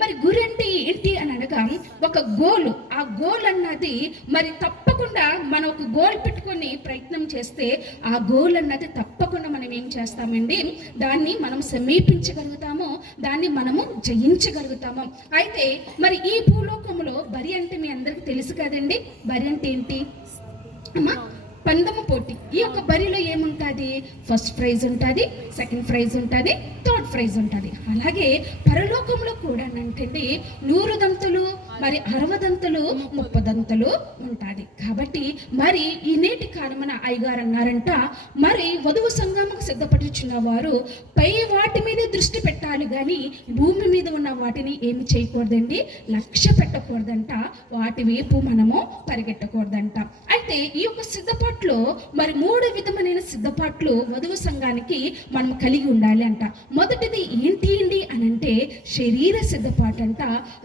మరి గురి అంటే ఏంటి అని అనగా ఒక గోల్. ఆ గోల్ అన్నది మరి తప్పకుండా మనం ఒక గోల్ పెట్టుకొని ప్రయత్నం చేస్తే ఆ గోల్ అన్నది తప్పకుండా మనం ఏం చేస్తామండి, దాన్ని మనం సమీపించగలుగుతాము, దాన్ని మనము జయించగలుగుతాము. అయితే మరి ఈ భూలోకంలో బరి అంటే మీ అందరికీ తెలుసు కదండి. బరి అంటే ఏంటి అమ్మా? పందెము పోటీ. ఈ యొక్క బరిలో ఏముంటుంది? ఫస్ట్ ప్రైజ్ ఉంటుంది, సెకండ్ ప్రైజ్ ఉంటుంది, థర్డ్ ప్రైజ్ ఉంటుంది. అలాగే పరలోకంలో కూడా అంటే 100 దంతులు, మరి 60 దంతులు, 30 దంతులు ఉంటుంది. కాబట్టి మరి ఈ నేటి కాలమున అయ్యగారు అన్నారంట, మరి వధువు సంఘముకు సిద్ధపడుచున్న వారు పై వాటి మీద దృష్టి పెట్టాలి కానీ భూమి మీద ఉన్న వాటిని ఏమి చేయకూడదండి, లక్ష్య పెట్టకూడదంట, వాటి వైపు మనము పరిగెట్టకూడదంట. అయితే ఈ యొక్క సిద్ధపాటులో మరి 3 విధమైన సిద్ధపాట్లు వధువు సంఘానికి మనం కలిగి ఉండాలి అంట. మొదటిది ఏంటి అండి అని అంటే శరీర సిద్ధపాటు అంట.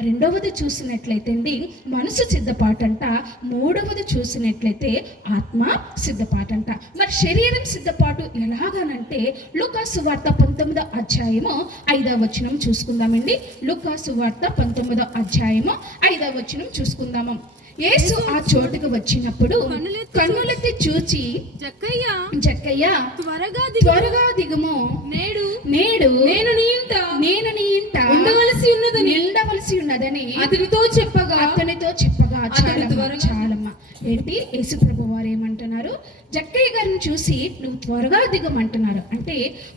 రెండవది చూసినట్లయితే అండి మనసు సిద్ధపాటు అంట. మూడవది చూసినట్లయితే ఆత్మ సిద్ధపాటు అంట. మరి శరీరం సిద్ధపాటు ఎలాగనంటే లూకాసు వార్త 19వ అధ్యాయము 5వ వచనం చూసుకుందామండి. లూకాసు వార్త 19వ అధ్యాయము 5వ వచనం చూసుకుందాము. యేసు ఆ చోటుకు వచ్చినప్పుడు కన్నులెత్తి చూచి, జక్కయ్య త్వరగా దిగుము, నేడు నేను నీ ఇంట ఉండవలసి ఉన్నదని అతనితో చెప్పగా చాలమ్మ. ఏంటి యేసు ప్రభు వారు ఏమంటున్నారు? జక్కయ్య గారిని చూసి నువ్వు త్వరగా దిగమంటున్నారు. అంటే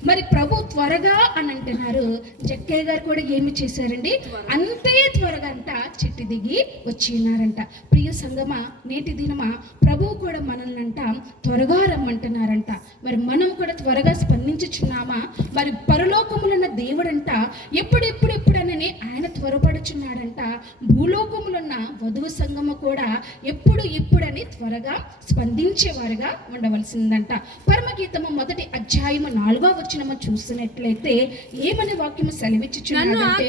మరి ప్రభు త్వరగా అని అంటున్నారు. జక్కయ్య గారు కూడా ఏమి చేశారండి, అంతే త్వరగా అంట చెట్టు దిగి వచ్చి ఉన్నారంట. ప్రియ సంగమా, నేటి దినమా ప్రభువు కూడా మనల్ని అంట త్వరగా రమ్మంటున్నారంట. మరి మనం కూడా త్వరగా స్పందించుచున్నామా? మరి పరలోకములున్న దేవుడంట ఎప్పుడెప్పుడని ఆయన త్వరపడుచున్నాడంట. భూలోకములున్న వధువు సంగమ కూడా ఎప్పుడని త్వరగా స్పందించేవారుగా ఉండవలసిందంట. పరమగీతము 1వ అధ్యాయము 4వ వచనము చూసినట్లయితే ఏమని వాక్యము సెలవిచ్చుచున్నాడంటే,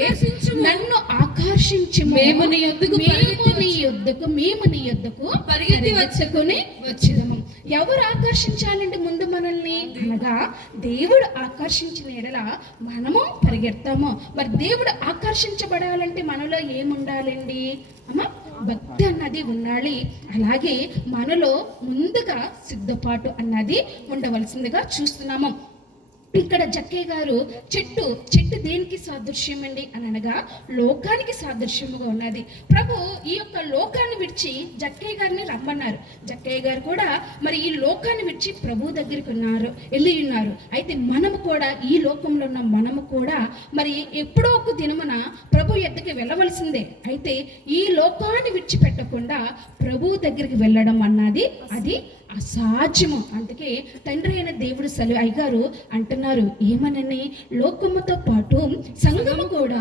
నన్ను ఆకర్షించుము, మేము నీ యొద్దకు పరిగెత్తి వచ్చేదము. ఎవరు ఆకర్షించాలంటే ముందు మనల్ని అనగా దేవుడు ఆకర్షించిన ఎడల మనము పరిగెడతాము. మరి దేవుడు ఆకర్షించబడాలంటే మనలో ఏముండాలండి అమ్మ? భక్తి అన్నది ఉండాలి. అలాగే మనలో ముందుగా సిద్ధపాటు అన్నది ఉండవలసిందిగా చూస్తున్నాము. ఇక్కడ జక్కయ్య గారు చెట్టు దేనికి సాదృశ్యం అండి అని అనగా లోకానికి సాదృశ్యముగా ఉన్నది. ప్రభు ఈ యొక్క లోకాన్ని విడిచి జక్కయ్య గారిని రమ్మన్నారు. జక్కయ్య గారు కూడా మరి ఈ లోకాన్ని విడిచి ప్రభు దగ్గరికి వెళ్ళి ఉన్నారు. అయితే మనము కూడా ఈ లోకంలో ఉన్న మనము కూడా మరి ఎప్పుడో ఒక దినమున ప్రభు ఎద్దకి వెళ్ళవలసిందే. అయితే ఈ లోకాన్ని విడిచిపెట్టకుండా ప్రభు దగ్గరికి వెళ్ళడం అన్నది అది అసాధ్యము. అందుకే తండ్రి అయిన దేవుడు అయ్యగారు అంటున్నారు ఏమనని, లోకముతో పాటు సంఘము కూడా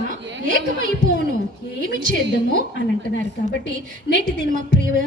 ఏకమైపోను, ఏమి చేద్దాము అని అంటున్నారు. కాబట్టి నేటి దిన మా ప్రియ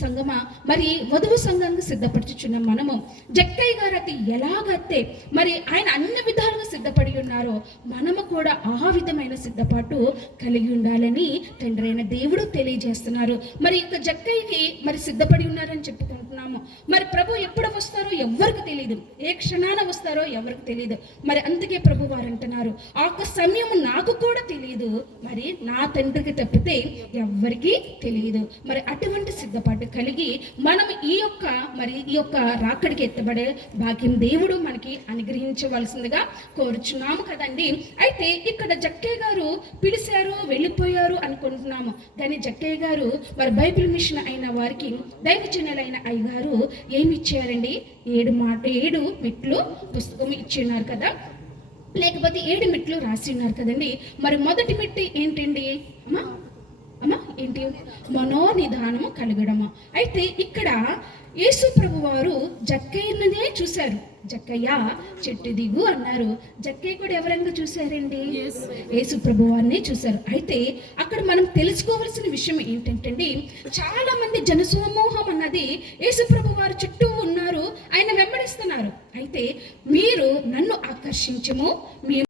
సంగమా, మరి వధువు సంఘానికి సిద్ధపడుచున్న మనము జక్కయ్య గారు అయితే ఎలాగైతే మరి ఆయన అన్ని విధాలుగా సిద్ధపడి ఉన్నారో మనము కూడా ఆ విధమైన సిద్ధపాటు కలిగి ఉండాలని తండ్రి అయిన దేవుడు తెలియజేస్తున్నారు. మరి ఇక జక్కయ్యకి మరి సిద్ధపడి ఉన్నారని చెప్పుకుంటున్నాము. మరి ప్రభు ఎప్పుడు వస్తారో ఎవరికి తెలియదు, ఏ క్షణాన వస్తారో ఎవరికి తెలియదు. మరి అందుకే ప్రభు వారు అంటున్నారు, ఆ సమయం నాకు కూడా తెలియదు, మరి నా తండ్రికి తప్పితే ఎవరికి తెలియదు. మరి అటువంటి సిద్ధపాటు కలిగి మనం ఈ యొక్క రాకడికి ఎత్తబడే భాగ్యం దేవుడు మనకి అనుగ్రహించవలసిందిగా కోరుచున్నాము కదండి. అయితే ఇక్కడ జక్కయ్య గారు పిలిచారు, వెళ్ళిపోయారు అనుకుంటున్నాము. కానీ జక్కయ్య గారు మరి బైబిల్ మిషన్ అయిన వారికి దైవజనులైన అయ్యగారు ఏమి ఇచ్చారండి? 7 మెట్లు పుస్తకం ఇచ్చిన్నారు కదా, లేకపోతే 7 మెట్లు రాసి ఉన్నారు కదండి. మరి మొదటి మెట్టు ఏంటండి అమ్మా ఏంటి? మనోనిదానము కలగడము. అయితే ఇక్కడ యేసు ప్రభు వారు జక్కయ్యనే చూశారు. జక్కయ్య చెట్టు దిగు అన్నారు. జక్కయ్య కూడా ఎవరైనా చూశారండి? యేసు ప్రభు వారిని చూశారు. అయితే అక్కడ మనం తెలుసుకోవాల్సిన విషయం ఏంటంటే చాలా మంది జనసమూహం అన్నది యేసు ప్రభు వారు చుట్టూ ఉన్నారు, ఆయన వెంబడిస్తున్నారు. అయితే మీరు నన్ను ఆకర్షించము,